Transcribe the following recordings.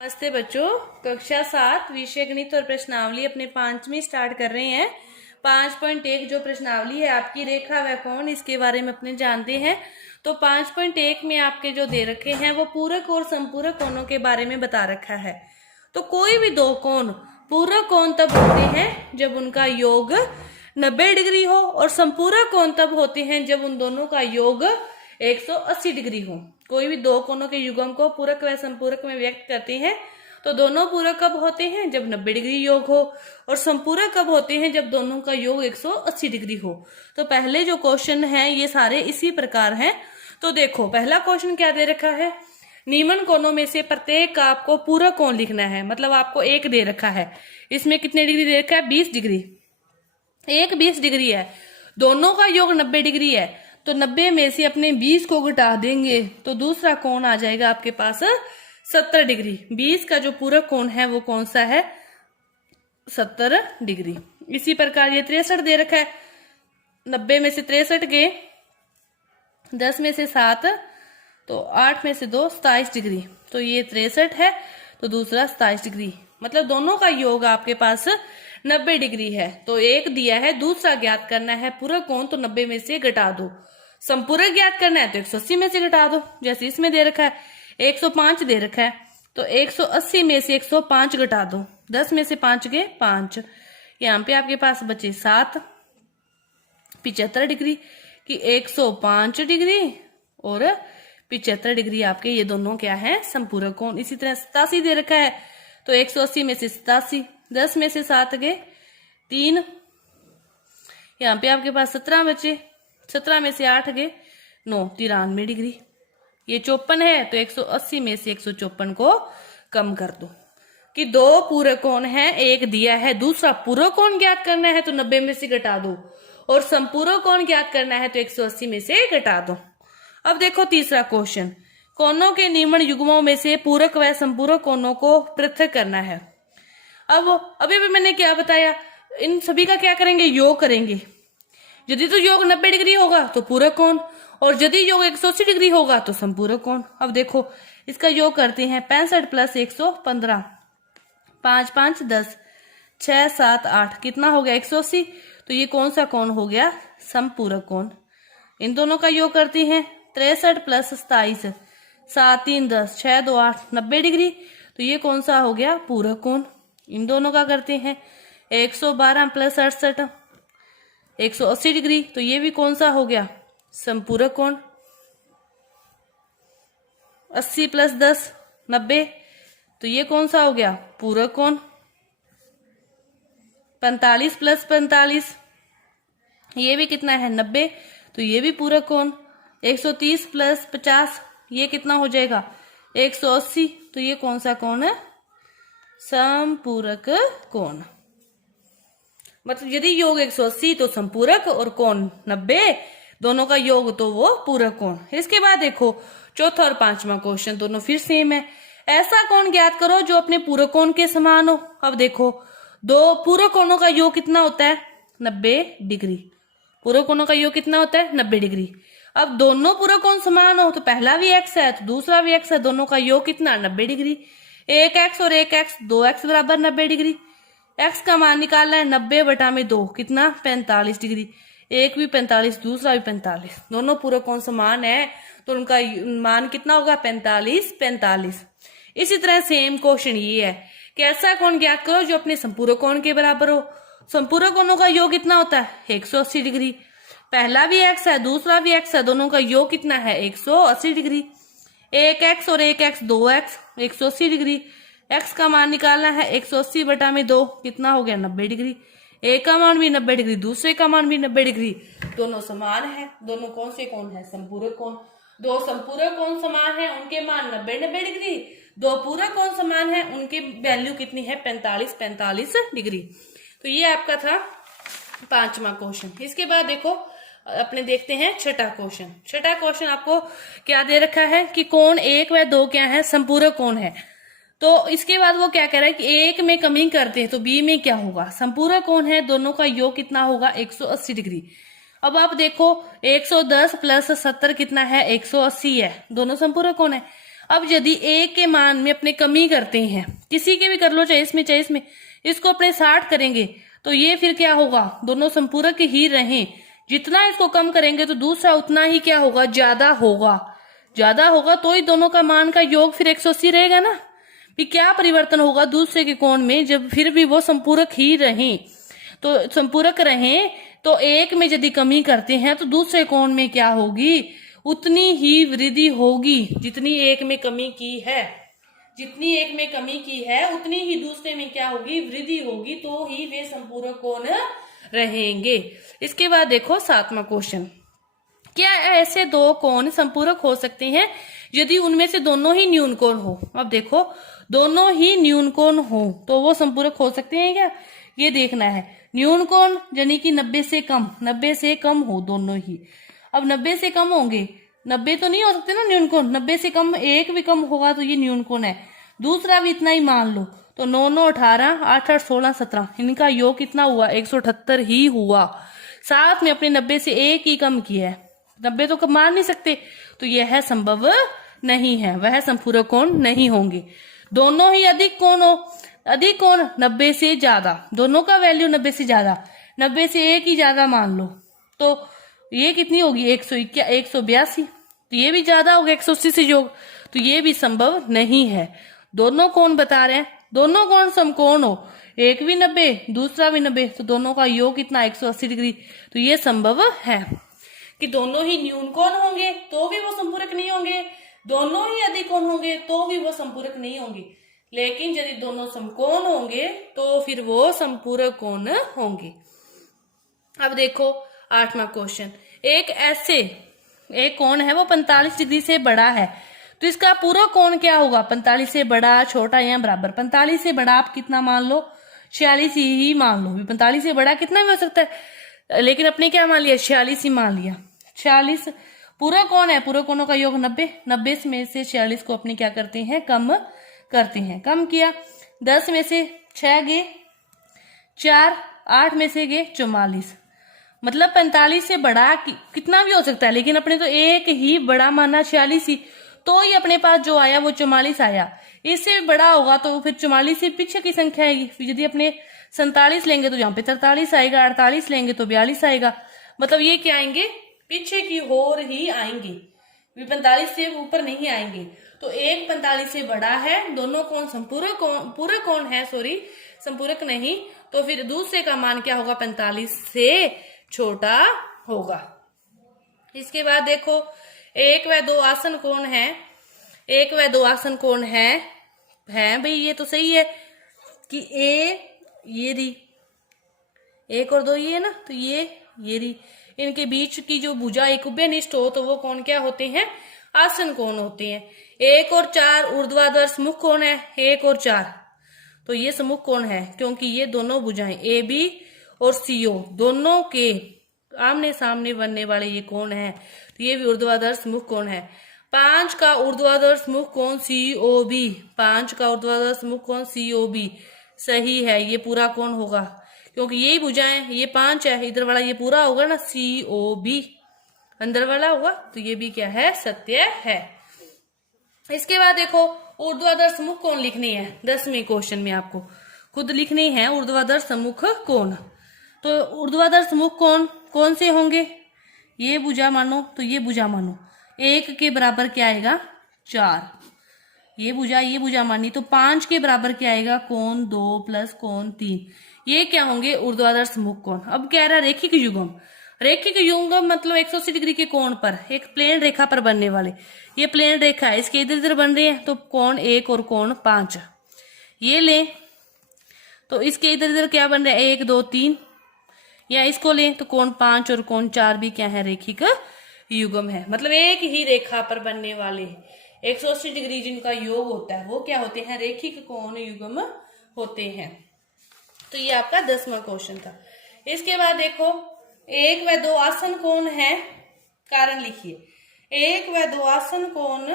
नमस्ते बच्चों। कक्षा 7 विषय गणित और प्रश्नावली अपने 5वीं स्टार्ट कर रहे हैं। 5.1 जो प्रश्नावली है आपकी रेखा व कोण, इसके बारे में अपने जानते हैं। तो 5.1 में आपके जो दे रखे हैं वो पूरक और संपूरक कोणों के बारे में बता रखा है। तो कोई भी दो कोण पूरक कोण तब होते हैं जब उनका योग 90 डिग्री हो, और संपूरक कोण तब होते हैं जब उन दोनों का योग 180 डिग्री हो। कोई भी दो कोणों के युग्म को पूरक व संपूरक में व्यक्त करते हैं तो दोनों पूरक कब होते हैं? जब 90 डिग्री योग हो, और संपूरक कब होते हैं? जब दोनों का योग 180 डिग्री हो। तो पहले जो क्वेश्चन है ये सारे इसी प्रकार हैं। तो देखो पहला क्वेश्चन क्या दे रखा है, निम्न कोणों में से प्रत्येक का आपको पूरक कोण लिखना है। मतलब आपको एक दे रखा है, इसमें कितने डिग्री दे रखा है? 20 डिग्री। एक 20 डिग्री है, दोनों का योग 90 डिग्री है, तो 90 में से अपने 20 को घटा देंगे तो दूसरा कोण आ जाएगा आपके पास 70 डिग्री। 20 का जो पूरक कोण है वो कौन सा है? 70 डिग्री। इसी प्रकार ये 63 दे रखा है, 90 में से 63 गए, 10 में से 7, तो 8 में से 2, 27 डिग्री। तो ये 63 है, तो दूसरा 27 डिग्री। मतलब दोनों का योग आपके पास 90 डिग्री है। तो एक दिया है, दूसरा ज्ञात करना है पूरक कोण, तो 90 में से घटा दो। संपूरक ज्ञात करना है तो 180 में से घटा दो। जैसे इसमें दे रखा है 105 दे रखा है, तो 180 में से 105 घटा दो। 10 में से 5 गए 5, यहाँ पे आपके पास बचे 7। 75 डिग्री की 105 डिग्री और 75 डिग्री आपके ये दोनों क्या है? संपूरक कोण। इसी तरह 87 दे रखा है, तो 180 में से 87, 10 में से 7 गए 3, यहाँ पे आपके पास 17 बचे, 17 में से 8 गए 9, 93 डिग्री। ये 54 है, तो 180 में से 154 को कम कर दो। कि दो पूरक कोण है, एक दिया है, दूसरा पूरक कोण ज्ञात करना है तो 90 में से घटा दो, और संपूरक कोण ज्ञात करना है तो 180 में से घटा दो। अब देखो तीसरा क्वेश्चन, कोणों के निम्न युग्मों में से पूरक व संपूरक कोणों को पृथक करना है। अब अभी भी मैंने क्या बताया, इन सभी का क्या करेंगे? योग करेंगे। यदि तो योग 90 डिग्री होगा तो पूरक कोण, और यदि योग 180 डिग्री होगा तो संपूरक कोण। अब देखो इसका योग करते हैं, 65 प्लस 115, 5 5 10, 6 7 8, कितना हो गया? 180। तो ये कौन सा कोण हो गया? संपूरक कोण। इन दोनों का योग करते हैं, 63 प्लस 27, 7 3 10, 6 2 8, 90 डिग्री। तो ये कौन सा हो गया? पूरक कोण। इन दोनों का करते हैं 112 प्लस 68, 180 डिग्री। तो ये भी कौन सा हो गया? संपूरक कोण। 80 प्लस 10 90, तो ये कौन सा हो गया? पूरक कोण। 45 प्लस 45, ये भी कितना है? 90, तो ये भी पूरक कोण। 130 प्लस 50, ये कितना हो जाएगा? 180, तो ये कौन सा कोण है? संपूरक कोण। मतलब यदि योग 180 तो संपूरक, और कोण 90, दोनों का योग तो वो पूरक कोण। इसके बाद देखो चौथा और पांचवा क्वेश्चन दोनों फिर सेम है। ऐसा कोण ज्ञात करो जो अपने पूरक कोण के समान हो। अब देखो दो पूरक कोणों का योग कितना होता है? 90 डिग्री। पूरक कोणों का योग कितना होता है? 90 डिग्री। अब दोनों पूरक कोण समान हो तो पहला भी x है तो दूसरा भी x है, दोनों का योग कितना? 90 डिग्री। एक x और एक x, 2x बराबर 90 डिग्री। x का मान निकालना है, 90 बटा में 2, कितना? 45 डिग्री। एक भी 45, दूसरा भी 45, दोनों पूरक कोण समान है तो उनका मान कितना होगा? 45 45। इसी तरह सेम क्वेश्चन ये है कि ऐसा कोण ज्ञात करो जो अपने संपूरक कोण के बराबर हो। संपूरक कोणों का योग कितना होता है? 180 डिग्री। पहला भी x है, दूसरा भी x है, दोनों का योग कितना है? 180 डिग्री। एक x और एक x, 2x, 180 डिग्री। x का मान निकालना है, 180 बटा में 2, कितना हो गया? 90 डिग्री। एक का मान भी 90 डिग्री, दूसरे का मान भी 90 डिग्री, दोनों समान है। दोनों कौन से कोण है? संपूरक कोण। दो संपूरक कोण समान है, उनके मान 90 डिग्री। दो पूरक कोण समान है, उनकी वैल्यू कितनी है? 45 45 डिग्री। तो ये आपका था पांचवा क्वेश्चन। इसके बाद देखो अपने देखते हैं छठा क्वेश्चन। छठा क्वेश्चन आपको क्या दे रखा है कि कोण 1 व 2 क्या है? संपूरक कोण है। तो इसके बाद वो क्या कह रहा है कि एक में कमी करते हैं तो बी में क्या होगा? संपूरक कोण है, दोनों का योग कितना होगा? 180 डिग्री। अब आप देखो 110 प्लस 70 कितना है? 180 है, दोनों संपूरक कोण है। अब यदि ए के मान में अपने कमी करते हैं, किसी के भी कर लो, चाहे इसमें इसको अपने 60 करेंगे तो ये फिर क्या होगा, दोनों संपूरक ही रहें। जितना इसको कम करेंगे तो दूसरा उतना ही क्या होगा, ज्यादा होगा तो ही दोनों का मान का योग फिर 180 रहेगा ना। भी क्या परिवर्तन होगा दूसरे के कोण में, जब फिर भी वो संपूरक ही रहें। तो संपूरक रहें तो एक में यदि कमी करते हैं तो दूसरे कोण में क्या होगी, उतनी ही वृद्धि होगी। जितनी एक में कमी की है उतनी ही दूसरे में क्या होगी, वृद्धि होगी, तो ही वे संपूरक कोण रहेंगे। इसके बाद देखो 7वां क्वेश्चन, क्या ऐसे दो कोण संपूरक हो सकते हैं यदि उनमें से दोनों ही न्यून कोण हो। अब देखो दोनों ही न्यून कोण हो तो वो संपूरक हो सकते हैं क्या, ये देखना है। न्यून कोण यानी कि 90 से कम हो दोनों ही। अब 90 से कम होंगे, 90 तो नहीं हो सकते ना न्यून कोण, 90 से कम एक भी कम होगा तो ये न्यून कोण है। दूसरा भी इतना ही मान लो, तो 9 9 18 8 8 16 17, इनका योग कितना हुआ, 178 ही हुआ। साथ में अपने 90 से एक ही कम किया है, 90 तो कम मान नहीं सकते, तो यह संभव नहीं है, वह संपूरक कोण नहीं होंगे। दोनों ही अधिक कोण 90 से ज्यादा, दोनों का वैल्यू 90 से ज्यादा, 90 से एक ही ज्यादा मान लो, तो ये कितनी होगी 182, तो ये भी ज्यादा होगा 180 से योग, तो ये भी संभव नहीं है। दोनों कोण बता रहे हैं, दोनों कोण समकोण हो, एक भी 90 दूसरा भी 90, तो दोनों का योग कितना 180 डिग्री, तो ये संभव है। कि दोनों ही न्यून कोण होंगे तो भी वो संपूरक नहीं होंगे, दोनों ही अधिक कोण होंगे तो भी वो संपूरक नहीं होंगे, लेकिन यदि दोनों समकोण होंगे तो फिर वो संपूरक कोण होंगे। अब देखो 8वां क्वेश्चन, एक कोण है वो 45 डिग्री से बड़ा है, तो इसका पूरा कोण क्या होगा, 45 से बड़ा, छोटा या बराबर। 45 से बड़ा आप कितना मान लो, 46 ही मान लो। 45 से बड़ा कितना भी हो सकता है, लेकिन अपने क्या मान लिया, 46 ही मान लिया। 46 पूरा कोण है, पूरा कोणों का योग 90 में से 46 को अपने क्या करते हैं, कम किया। 10 में से 6 गए 4, 8 में से गए 44, मतलब 45 से बड़ा कितना भी हो सकता है, लेकिन अपने तो एक ही बड़ा माना 46 ही, तो ही अपने पास जो आया वो 44 आया। इससे बड़ा होगा तो फिर 44 से पीछे की संख्या आएगी। फिर यदि अपने 47 लेंगे तो यहाँ पे 43 आएगा, 48 लेंगे तो 42 आएगा, मतलब ये क्या आएंगे, पीछे की ओर ही आएंगे, 45 से ऊपर नहीं आएंगे। तो एक 45 से बड़ा है, दोनों कोण पूरा कोण है, संपूरक नहीं, तो फिर दूसरे का मान क्या होगा, 45 से छोटा होगा। इसके बाद देखो 1 व 2 आसन कोण है, 1 व 2 आसन कोण है भाई, ये तो सही है कि ये री 1 और 2 ये है ना, तो ये री, इनके बीच की जो भुजा एक उभयनिष्ठ हो तो वो कोण क्या होते हैं, आसन कोण होते हैं। 1 और 4 ऊर्ध्वाधर सम्मुख कोण है, 1 और 4, तो ये सम्मुख कोण है क्योंकि ये दोनों भुजाएं ए बी और सीओ दोनों के आमने सामने बनने वाले ये कोण है, तो ये भी ऊर्ध्वाधर सम्मुख कोण है। 5 का ऊर्ध्वाधर सम्मुख कोण COB, 5 का ऊर्ध्वाधर सम्मुख कोण COB सही है, ये पूरा कोण होगा क्योंकि यही भुजाएं, ये 5 है, इधर वाला ये पूरा होगा ना, COB अंदर वाला होगा, तो ये भी क्या है, सत्य है। इसके बाद देखो ऊर्ध्वाधर सम्मुख कोण लिखनी है, 10वें क्वेश्चन में आपको खुद लिखनी है ऊर्ध्वाधर सम्मुख कोण। तो ऊर्ध्वाधर सम्मुख कोण कौन से होंगे, ये भुजा मानो तो ये भुजा मानो, 1 के बराबर क्या आएगा 4, ये भुजा मानी तो 5 के बराबर क्या आएगा, कोण 2 प्लस कोण 3, ये क्या होंगे ऊर्ध्वाधर सम्मुख कोण। अब कह रहा रेखिक युग्म मतलब 180 डिग्री के कोण पर एक प्लेन रेखा पर बनने वाले, ये प्लेन रेखा है, इसके इधर इधर बन रहे हैं, तो कोण 1 और कोण 5 ये लें, तो इसके इधर इधर क्या बन रहा है 1 2 3, या इसको लें तो कोण 5 और कोण 4 भी क्या है, रेखिक युग्म है। मतलब एक ही रेखा पर बनने वाले 180 डिग्री जिनका योग होता है वो क्या होते हैं, रेखिक कोण युग्म होते हैं। तो ये आपका 10वां क्वेश्चन था। इसके बाद देखो 1 व 2 आसन कोण है, कारण लिखिए। 1 व 2 आसन कोण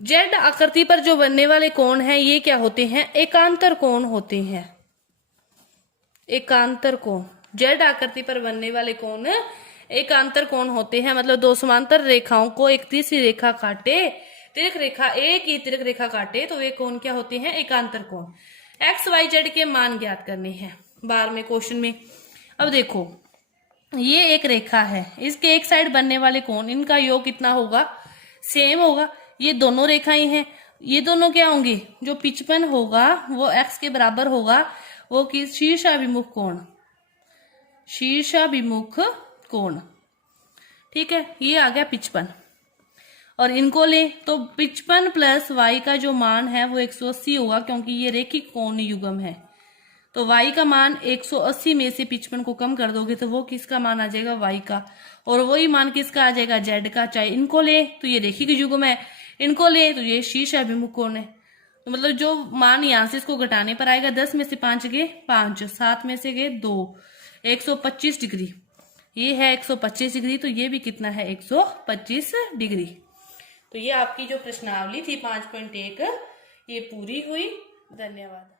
जेड आकृति पर जो बनने वाले कोण हैं ये क्या होते हैं, एकांतर कोण होते हैं। एकांतर कोण जेड आकृति पर बनने वाले कोण एकांतर कोण होते हैं, मतलब दो समांतर रेखाओं को एक तीसरी रेखा काटे, तिर्क रेखा एक ही तिर्क रेखा काटे तो वे कोण क्या होते हैं, एकांतर कोण। एक्स वाई जेड के मान ज्ञात करने हैं 12वें क्वेश्चन में। अब देखो ये एक रेखा है, इसके एक साइड बनने वाले कोण, इनका योग कितना होगा, सेम होगा। ये दोनों रेखाएं हैं, ये दोनों क्या होंगे, जो 55 होगा वो x के बराबर होगा, वो किस, शीर्षाभिमुख कोण, शीर्षाभिमुख कोण। ठीक है, ये आ गया 55 और इनको ले तो 55 प्लस y का जो मान है वो 180 होगा, क्योंकि ये रेखिक कोण युग्म है। तो y का मान 180 में से 55 को कम कर दोगे तो वो किसका मान आ जाएगा, y का, और वही मान किसका आ जाएगा, z का। चाहे इनको ले तो ये रेखिक युग्म है, इनको ले तो ये शीर्षाभिमुख कोण है। तो मतलब जो मान यहां से इसको घटाने पर आएगा, 10 में से 5 गए 5, 7 में से गए 2, 125 डिग्री, ये है 125 डिग्री, तो ये भी कितना है, 125 डिग्री। तो ये आपकी जो प्रश्नावली थी 5.1 ये पूरी हुई। धन्यवाद।